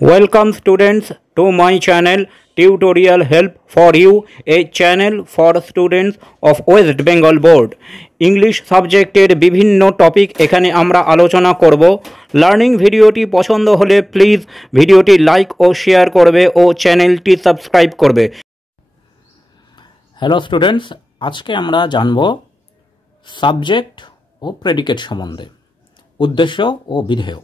Welcome students to my channel Tutorial Help for You, a channel for students of West Bengal Board. English সাবজেক্টের বিভিন্ন topic এখানে আমরা আলোচনা করব। Learning ভিডিওটি পছন্দ হলে প্লিজ ভিডিওটি লাইক ও শেয়ার করবে ও চ্যানেলটি সাবস্ক্রাইব করবে। হ্যালো স্টুডেন্টস, আজকে আমরা জানব সাবজেক্ট ও প্রেডিকেট সম্বন্ধে, উদ্দেশ্য ও বিধেয়।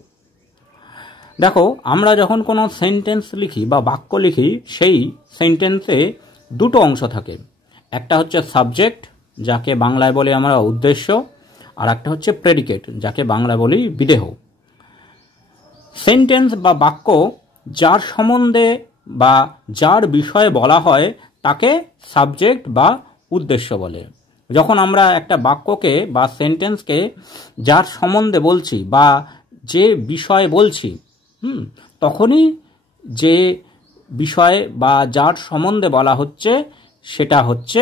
দেখো, আমরা যখন কোনো সেন্টেন্স লিখি বা বাক্য লিখি, সেই সেন্টেন্সে দুটো অংশ থাকে। একটা হচ্ছে সাবজেক্ট, যাকে বাংলায় বলি আমরা উদ্দেশ্য, আর একটা হচ্ছে প্রেডিকেট, যাকে বাংলায় বলি বিধেয়। সেন্টেন্স বা বাক্য যার সম্বন্ধে বা যার বিষয়ে বলা হয় তাকে সাবজেক্ট বা উদ্দেশ্য বলে। যখন আমরা একটা বাক্যকে বা সেন্টেন্সকে যার সম্বন্ধে বলছি বা যে বিষয়ে বলছি, তখনই যে বিষয় বা যার সম্বন্ধে বলা হচ্ছে সেটা হচ্ছে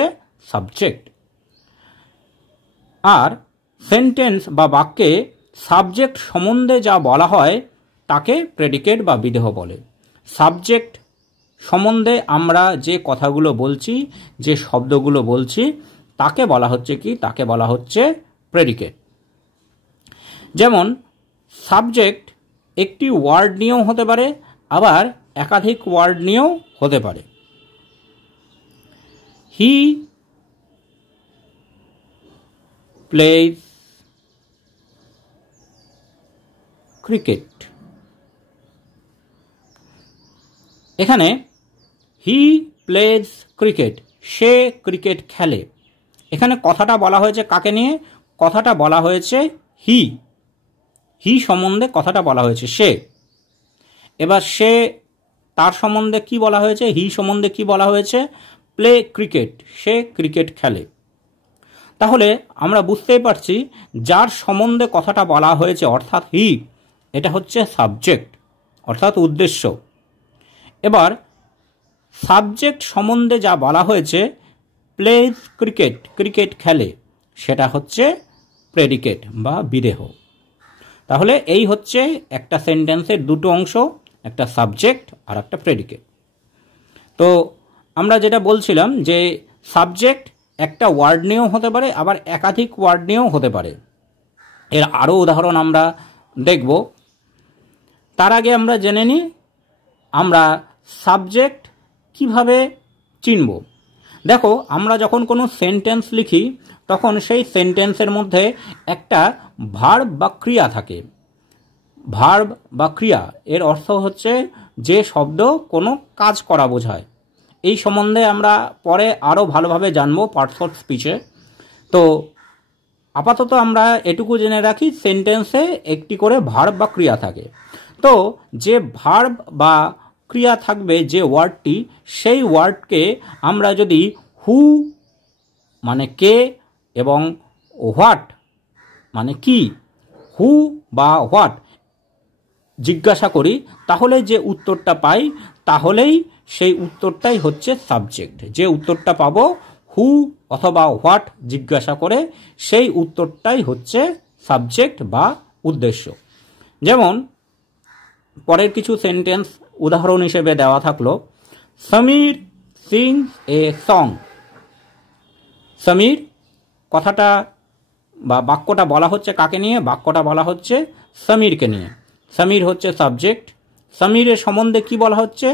সাবজেক্ট। আর সেন্টেন্স বা বাক্যে সাবজেক্ট সম্বন্ধে যা বলা হয় তাকে প্রেডিকেট বা বিধেয় বলে। সাবজেক্ট সম্বন্ধে আমরা যে কথাগুলো বলছি, যে শব্দগুলো বলছি, তাকে বলা হচ্ছে কি? তাকে বলা হচ্ছে প্রেডিকেট। যেমন সাবজেক্ট একটি ওয়ার্ড নিয়েও হতে পারে, আবার একাধিক ওয়ার্ড নিয়েও হতে পারে। He plays cricket. এখানে হি প্লেজ ক্রিকেট, সে ক্রিকেট খেলে। এখানে কথাটা বলা হয়েছে কাকে নিয়ে? কথাটা বলা হয়েছে হি সম্বন্ধে কথাটা বলা হয়েছে, সে। এবার সে, তার সম্বন্ধে কি বলা হয়েছে? হি সম্বন্ধে কি বলা হয়েছে? প্লে ক্রিকেট, সে ক্রিকেট খেলে। তাহলে আমরা বুঝতেই পারছি যার সম্বন্ধে কথাটা বলা হয়েছে অর্থাৎ হি, এটা হচ্ছে সাবজেক্ট অর্থাৎ উদ্দেশ্য। এবার সাবজেক্ট সম্বন্ধে যা বলা হয়েছে, প্লেজ ক্রিকেট, ক্রিকেট খেলে, সেটা হচ্ছে প্রেডিকেট বা বিধেয়। তাহলে এই হচ্ছে একটা সেন্টেন্সের দুটো অংশ, একটা সাবজেক্ট আর একটা প্রেডিকেট। তো আমরা যেটা বলছিলাম যে সাবজেক্ট একটা ওয়ার্ড নিয়েও হতে পারে, আবার একাধিক ওয়ার্ড নিয়েও হতে পারে। এর আরও উদাহরণ আমরা দেখব। তার আগে আমরা জেনে নিই আমরা সাবজেক্ট কিভাবে চিনব। দেখো, আমরা যখন কোনো সেন্টেন্স লিখি তখন সেই সেন্টেন্সের মধ্যে একটা ভার্ব বা ক্রিয়া থাকে। ভার্ব বা ক্রিয়া এর অর্থ হচ্ছে যে শব্দ কোনো কাজ করা বোঝায়। এই সম্বন্ধে আমরা পরে আরও ভালোভাবে জানবো পার্টস অফ স্পিচে। তো আপাতত আমরা এটুকু জেনে রাখি, সেন্টেন্সে একটি করে ভার্ব বা ক্রিয়া থাকে। তো যে ভার্ব বা ক্রিয়া থাকবে, যে ওয়ার্ডটি, সেই ওয়ার্ডকে আমরা যদি হু মানে কে এবং হোয়াট মানে কি, হু বা হোয়াট জিজ্ঞাসা করি, তাহলে যে উত্তরটা পাই, তাহলেই সেই উত্তরটাই হচ্ছে সাবজেক্ট। যে উত্তরটা পাবো হু অথবা হোয়াট জিজ্ঞাসা করে, সেই উত্তরটাই হচ্ছে সাবজেক্ট বা উদ্দেশ্য। যেমন পরের কিছু সেন্টেন্স উদাহরণ হিসেবে দেওয়া থাকলো, Samir sings a song. Samir, কথাটা বা বাক্যটা বলা হচ্ছে কাকে নিয়ে? বাক্যটা বলা হচ্ছে সমীরকে নিয়ে। সমীর হচ্ছে সাবজেক্ট। সমীরের সম্বন্ধে কি বলা হচ্ছে?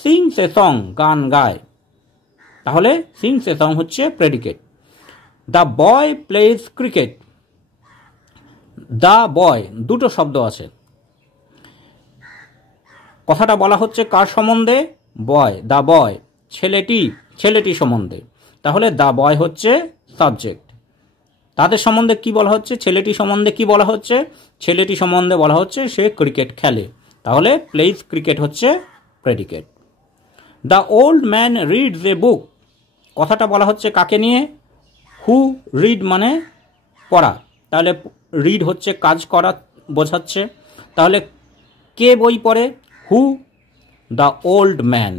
সিংস এ সং, গান গায়। তাহলে সিংস এ সং হচ্ছে predicate. The boy plays cricket. The boy, দুটো শব্দ আছে। কথাটা বলা হচ্ছে কার সম্বন্ধে? বয়, দ্য বয়, ছেলেটি সম্বন্ধে। তাহলে দ্য বয় হচ্ছে সাবজেক্ট। তাদের সম্বন্ধে কি বলা হচ্ছে? ছেলেটি সম্বন্ধে কি বলা হচ্ছে? ছেলেটি সম্বন্ধে বলা হচ্ছে সে ক্রিকেট খেলে। তাহলে প্লেজ ক্রিকেট হচ্ছে predicate. The old man reads a book. কথাটা বলা হচ্ছে কাকে নিয়ে? হু রিড মানে পড়া, তাহলে রিড হচ্ছে কাজ করা বোঝাচ্ছে। তাহলে কে বই পড়ে? Who the old man.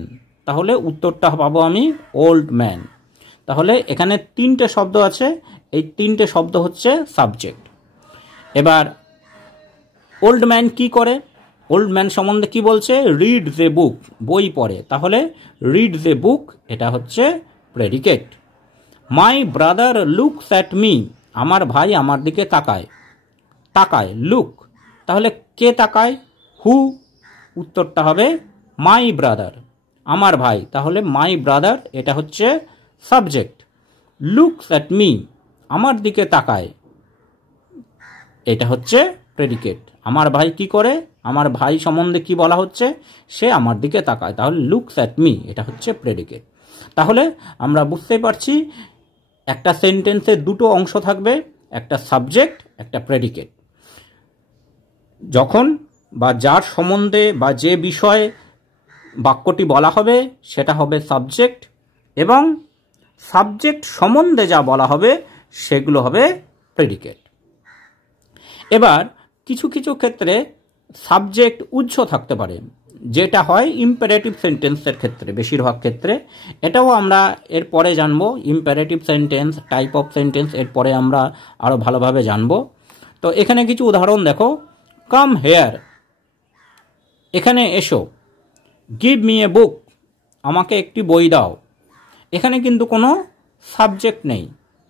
তাহলে উত্তরটা পাবো আমি ওল্ড ম্যান। তাহলে এখানে তিনটে শব্দ আছে, এই তিনটে শব্দ হচ্ছে সাবজেক্ট। এবার ওল্ড ম্যান কি করে? ওল্ড ম্যান সম্বন্ধে কি বলছে? রিড দ্য বুক, বই পড়ে, তাহলে রিড দ্য বুক এটা হচ্ছে predicate. My brother looks at me, আমার ভাই আমার দিকে তাকায়, তাকায় লুক, তাহলে কে তাকায়? হু, উত্তরটা হবে মাই ব্রাদার, আমার ভাই, তাহলে মাই ব্রাদার এটা হচ্ছে সাবজেক্ট। লুকস অ্যাট মি, আমার দিকে তাকায়, এটা হচ্ছে প্রেডিকেট। আমার ভাই কি করে? আমার ভাই সম্বন্ধে কি বলা হচ্ছে? সে আমার দিকে তাকায়, তাহলে লুকস অ্যাট মি এটা হচ্ছে প্রেডিকেট। তাহলে আমরা বুঝতেই পারছি একটা সেন্টেন্সে দুটো অংশ থাকবে, একটা সাবজেক্ট, একটা প্রেডিকেট। যখন বা যার সম্বন্ধে বা যে বিষয়ে বাক্যটি বলা হবে সেটা হবে সাবজেক্ট, এবং সাবজেক্ট সম্বন্ধে যা বলা হবে সেগুলো হবে প্রেডিকেট। এবার কিছু কিছু ক্ষেত্রে সাবজেক্ট উৎস থাকতে পারে, যেটা হয় ইম্পারেটিভ সেন্টেন্সের ক্ষেত্রে, বেশিরভাগ ক্ষেত্রে। এটাও আমরা এরপরে জানবো, imperative sentence, type of sentence এরপরে আমরা আরও ভালোভাবে জানবো। তো এখানে কিছু উদাহরণ দেখো। কাম হেয়ার, এখানে এসো। গিভ মি এ বুক, আমাকে একটি বই দাও। এখানে কিন্তু কোনো সাবজেক্ট নেই,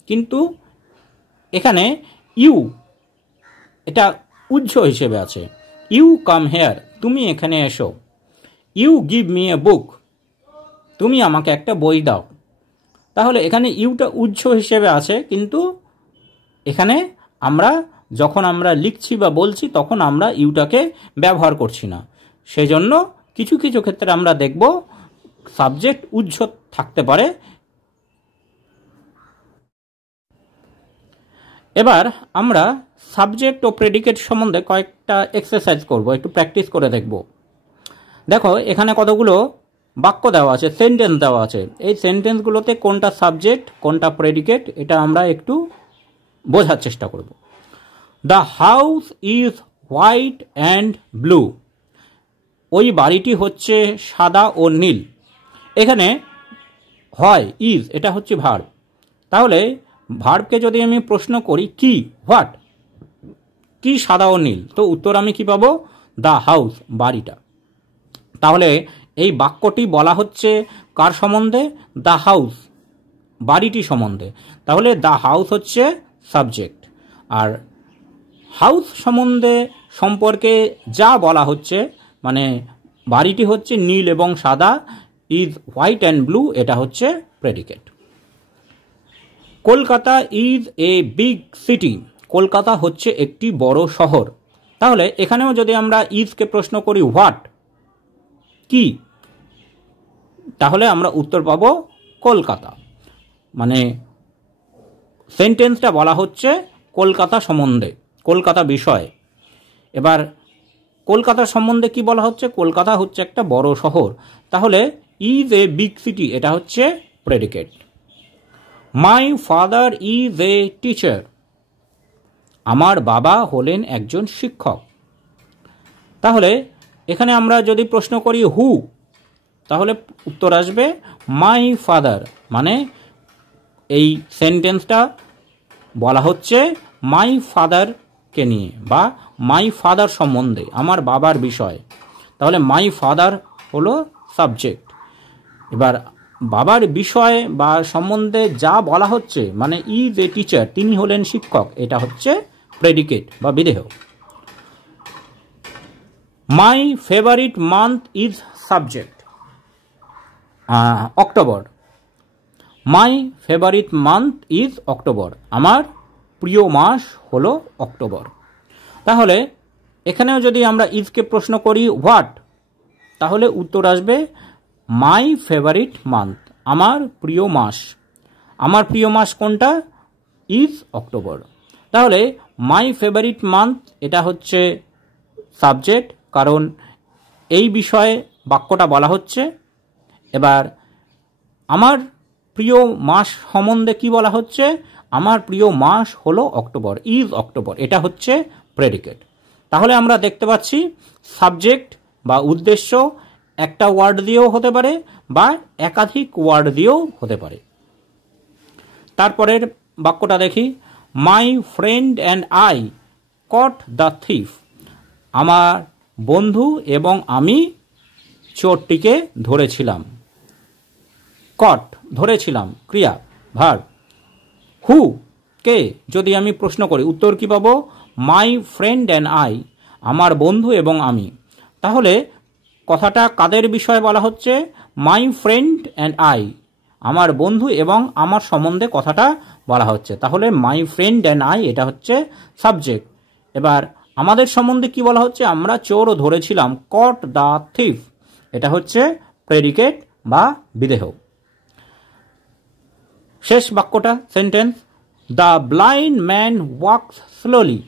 কিন্তু এখানে ইউ এটা উৎস হিসেবে আছে। ইউ কাম হেয়ার, তুমি এখানে এসো। ইউ গিভ মি এ বুক, তুমি আমাকে একটা বই দাও। তাহলে এখানে ইউটা উৎস হিসেবে আছে, কিন্তু এখানে যখন আমরা লিখছি বা বলছি তখন আমরা ইউটাকে ব্যবহার করছি না। সেজন্য কিছু কিছু ক্ষেত্রে আমরা দেখব সাবজেক্ট উৎস থাকতে পারে। এবার আমরা সাবজেক্ট ও প্রেডিকেট সম্বন্ধে কয়েকটা এক্সারসাইজ করব, একটু প্র্যাকটিস করে দেখব। দেখো এখানে কতগুলো বাক্য দেওয়া আছে, সেন্টেন্স দেওয়া আছে। এই সেন্টেন্সগুলোতে কোনটা সাবজেক্ট কোনটা প্রেডিকেট এটা আমরা একটু বোঝার চেষ্টা করব। The house is white and blue, ওই বাড়িটি হচ্ছে সাদা ও নীল। এখানে হয় ইজ এটা হচ্ছে ভার্ব, তাহলে ভার্বকে যদি আমি প্রশ্ন করি কি, হোয়াট, কি সাদা ও নীল, তো উত্তর আমি কি পাবো? দ্য হাউস, বাড়িটা। তাহলে এই বাক্যটি বলা হচ্ছে কার সম্বন্ধে? দ্য হাউস, বাড়িটি সম্বন্ধে। তাহলে দ্য হাউস হচ্ছে সাবজেক্ট, আর হাউস সম্পর্কে যা বলা হচ্ছে, মানে বাড়িটি হচ্ছে নীল এবং সাদা, ইজ হোয়াইট অ্যান্ড ব্লু, এটা হচ্ছে predicate. Kolkata is a big city, Kolkata হচ্ছে একটি বড় শহর। তাহলে এখানেও যদি আমরা ইজকে প্রশ্ন করি হোয়াট, কি, তাহলে আমরা উত্তর পাবো কলকাতা। মানে সেন্টেন্সটা বলা হচ্ছে কলকাতা সম্বন্ধে, কলকাতা বিষয়ে। এবার কলকাতা সম্বন্ধে কি বলা হচ্ছে? কলকাতা হচ্ছে একটা বড় শহর, তাহলে ইজ এ বিগ সিটি এটা হচ্ছে predicate. My father is a teacher, আমার বাবা হলেন একজন শিক্ষক। তাহলে এখানে আমরা যদি প্রশ্ন করি হু, তাহলে উত্তর আসবে মাই ফাদার। মানে এই সেন্টেন্সটা বলা হচ্ছে মাই ফাদারকে নিয়ে বা মাই ফাদার সম্বন্ধে, আমার বাবার বিষয়। তাহলে মাই ফাদার হলো সাবজেক্ট। এবার বাবার বিষয় বা সম্বন্ধে যা বলা হচ্ছে, মানে ইজ এ টিচার, তিনি হলেন শিক্ষক, এটা হচ্ছে প্রেডিকেট বা বিধেয়। My favourite month is subject, October. My favourite month is October, আমার প্রিয় মাস হলো অক্টোবর। তাহলে এখানেও যদি আমরা ইজকে প্রশ্ন করি হোয়াট, তাহলে উত্তর আসবে মাই ফেভারিট মান্থ, আমার প্রিয় মাস। আমার প্রিয় মাস কোনটা? Is October. তাহলে মাই ফেভারিট মান্থ এটা হচ্ছে সাবজেক্ট, কারণ এই বিষয়ে বাক্যটা বলা হচ্ছে। এবার আমার প্রিয় মাস সম্বন্ধে কি বলা হচ্ছে? আমার প্রিয় মাস হলো অক্টোবর, ইজ অক্টোবর, এটা হচ্ছে প্রেডিকেট। তাহলে আমরা দেখতে পাচ্ছি সাবজেক্ট বা উদ্দেশ্য একটা ওয়ার্ড দিয়েও হতে পারে বা একাধিক ওয়ার্ড দিয়েও হতে পারে। তারপরের বাক্যটা দেখি। My friend and I caught the thief, আমার বন্ধু এবং আমি চোরটিকে ধরেছিলাম। কট ধরেছিলাম ক্রিয়া ভার্ব। হু কে যদি আমি প্রশ্ন করি উত্তর কি পাবো? মাই ফ্রেন্ড অ্যান্ড আই, আমার বন্ধু এবং আমি। তাহলে কথাটা কাদের বিষয়ে বলা হচ্ছে? মাই ফ্রেন্ড অ্যান্ড আই, আমার বন্ধু এবং আমার সম্বন্ধে কথাটা বলা হচ্ছে। তাহলে মাই ফ্রেন্ড অ্যান্ড আই এটা হচ্ছে সাবজেক্ট। এবার আমাদের সম্বন্ধে কি বলা হচ্ছে? আমরা চোর ধরেছিলাম, কট দ্য থিফ, এটা হচ্ছে প্রেডিকেট বা বিদেহ। শেষ বাক্যটা sentence, the blind man walks slowly,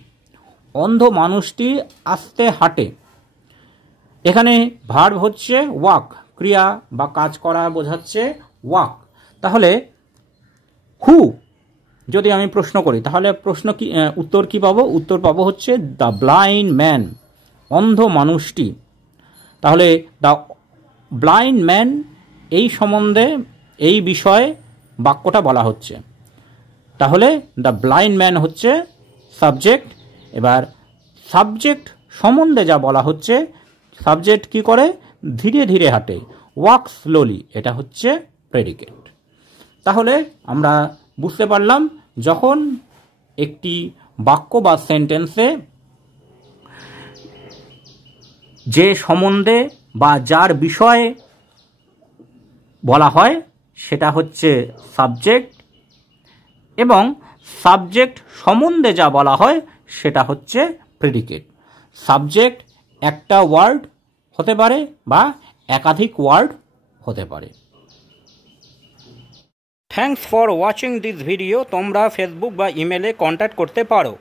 অন্ধ মানুষটি আস্তে হাঁটে। এখানে ভার্ব হচ্ছে ওয়াক, ক্রিয়া বা কাজ করা বোঝাচ্ছে ওয়াক। তাহলে হু যদি আমি প্রশ্ন করি তাহলে প্রশ্ন কি উত্তর কি পাবো? উত্তর পাবো হচ্ছে দ্য ব্লাইন্ড ম্যান, অন্ধ মানুষটি। তাহলে দ্য ব্লাইন্ড ম্যান এই সম্বন্ধে এই বিষয়ে বাক্যটা বলা হচ্ছে। তাহলে দ্য ব্লাইন্ড ম্যান হচ্ছে সাবজেক্ট। এবার সাবজেক্ট সম্বন্ধে যা বলা হচ্ছে, সাবজেক্ট কি করে? ধীরে ধীরে হাঁটে, ওয়াক স্লোলি, এটা হচ্ছে প্রেডিকেট। তাহলে আমরা বুঝতে পারলাম যখন একটি বাক্য বা সেন্টেন্সে যে সম্বন্ধে বা যার বিষয়ে বলা হয় সেটা হচ্ছে সাবজেক্ট, এবং সাবজেক্ট সম্বন্ধে যা বলা হয় সেটা হচ্ছে প্রেডিকেট। সাবজেক্ট একটা ওয়ার্ড হতে পারে বা একাধিক ওয়ার্ড হতে পারে। Thanks for watching this video. তোমরা ফেসবুক বা ইমেলে কন্ট্যাক্ট করতে পারো।